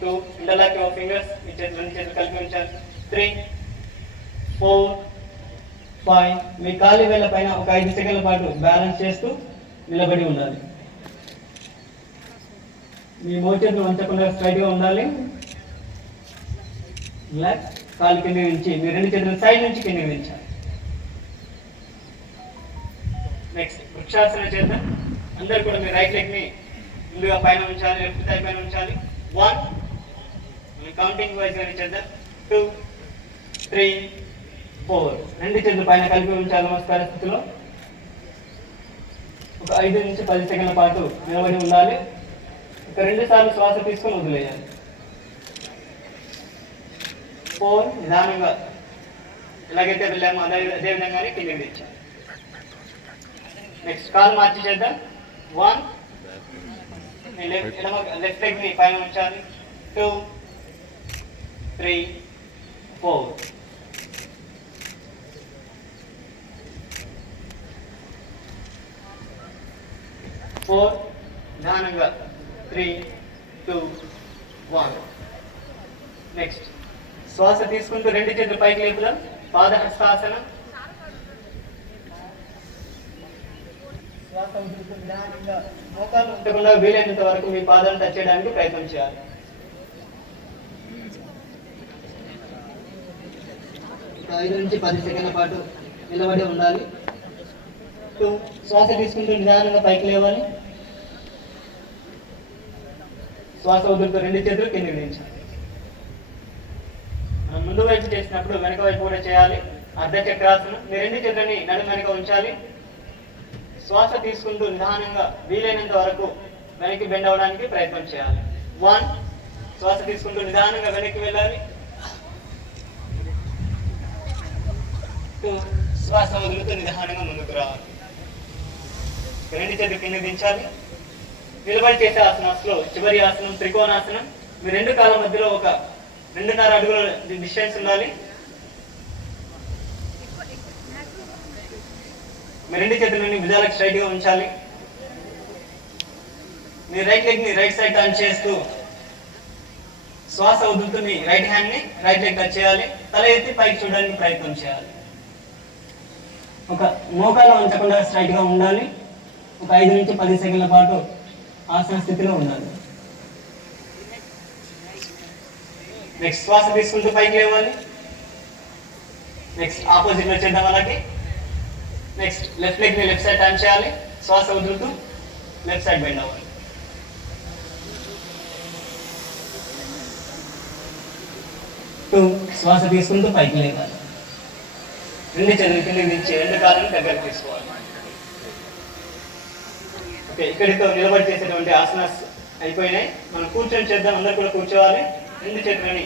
2 interlock your fingers మీ చేతులు రెండు చేతులు కలిపి ఉంచాలి 3 4 5 మీ కాలి వేళ్ళ పైన ఒక 5 సెకన్ల పాటు బ్యాలెన్స్ చేస్తూ నిలబడి ఉండాలి మీ మోచేతులు వంచకుండా స్ట్రైట్ గా ఉండాలి రిలాక్స్ కాలు కిందకి దించి మీ రెండు చేతులు సైడ్ నుంచి కిందకి దించాలి నెక్స్ట్ వృక్షాసన చేద్దాం అందరు కూడా మీ రైట్ లెగ్ ని ముందుగా పైన ఉంచాలి లెఫ్ట్ థై పైన ఉంచాలి 1 కౌంటింగ్ వైజ్ గా చేద్దాం 2 3 4 రెండు చేతులు పైన కలిపి ఉంచాలి నమస్కార స్థితిలో ఒక 5 నుంచి 10 సెకన్ల పాటు నిలబడి ఉండాలి ఒక 2 సార్లు శ్వాస తీసుకొని వదిలేయాలి 4 నిదానంగా ఎలాగైతే వెళ్ళామో అదే విధంగానే కిందకి తెచ్చాలి నెక్స్ట్ కాలు మార్చి చేద్దాం 1 లెఫ్ట్ లెగ్ ని పైన ఉంచాలి 2 3 4 నిదానంగా 3 2 1 నెక్స్ట్ శ్వాస తీసుకుంటూ రెండు చేతులు పైకి లేపుదాం పాదహస్తాసనం శ్వాస వదులుతూ నిదానంగా మోకాలు ఉంచకుండా వీలైనంత వరకు మీ పాదాలను టచ్ చేయడానికి ప్రయత్నం చేయాలి ఒక 5 నుంచి 10 సెకన్ల పాటు నిలబడి ఉండాలి 2 శ్వాస తీసుకుంటూ నిదానంగా పైకి లేవాలి శ్వాస వదులుతూ రెండు చేతులు కిందకి దించాలి మనం ముందు వైపు చేసినప్పుడు వెనక వైపు కూడా చేయాలి అర్ధ చక్రాసనం మీ రెండు చేతులని నడుము వెనక ఉంచాలి శ్వాస తీసుకుంటూ నిదానంగా వీలైనంత వరకు వెనక్కి బెండ్ అవడానికి ప్రయత్నం చేయాలి 1 శ్వాస తీసుకుంటూ నిదానంగా వెనక్కి వెళ్ళాలి 2 శ్వాస వదులుతూ నిదానంగా ముందుకు రావాలి రెండు చేతులు కింద దించాలి నిలబడి చేసే ఆసనాస్లో చివరి ఆసనం త్రికోణాసనం మీ రెండు కాళ్ళ మధ్యలో ఒక 2.5 అడుగుల డిస్టెన్స్ ఉండాలి మీ రెండు చేతులని భుజాలకు స్ట్రైట్ గా ఉంచాలి మీ రైట్ లెగ్ ని రైట్ సైడ్ టర్న్ చేస్తూ శ్వాస వదులుతూ మీ రైట్ హ్యాండ్ ని రైట్ లెగ్ టచ్ చేయాలి తల ఎత్తి పైకి చూడడానికి ప్రయత్నం చేయాలి ఒక మోకాలు వంచకుండా స్ట్రైట్ గా ఉండాలి ఒక 5 నుంచి 10 సెకండ్ల పాటు ఆసన స్థితిలో ఉండాలి నెక్స్ట్ శ్వాస తీసుకుంటూ పైకి లేవాలి నెక్స్ట్ ఆపోజిట్ లో చేద్దాం అలాగే నెక్స్ట్ లెఫ్ట్ లెగ్ ని లెఫ్ట్ సైడ్ టర్న్ చేయాలి శ్వాస వదులుతూ లెఫ్ట్ సైడ్ బెండ్ అవ్వాలి శ్వాస తీసుకుంటూ పైకి లేవాలి రెండు చేతులు కిందకి దించి రెండు కాళ్ళని దగ్గర తీసుకోవాలి ఓకే ఇక్కడితో నిలబడి చేసేటువంటి ఆసనాస్ అయిపోయినాయి మనం కూర్చొని చేద్దాం అందరు కూడా కూర్చోవాలి రెండు చేతులని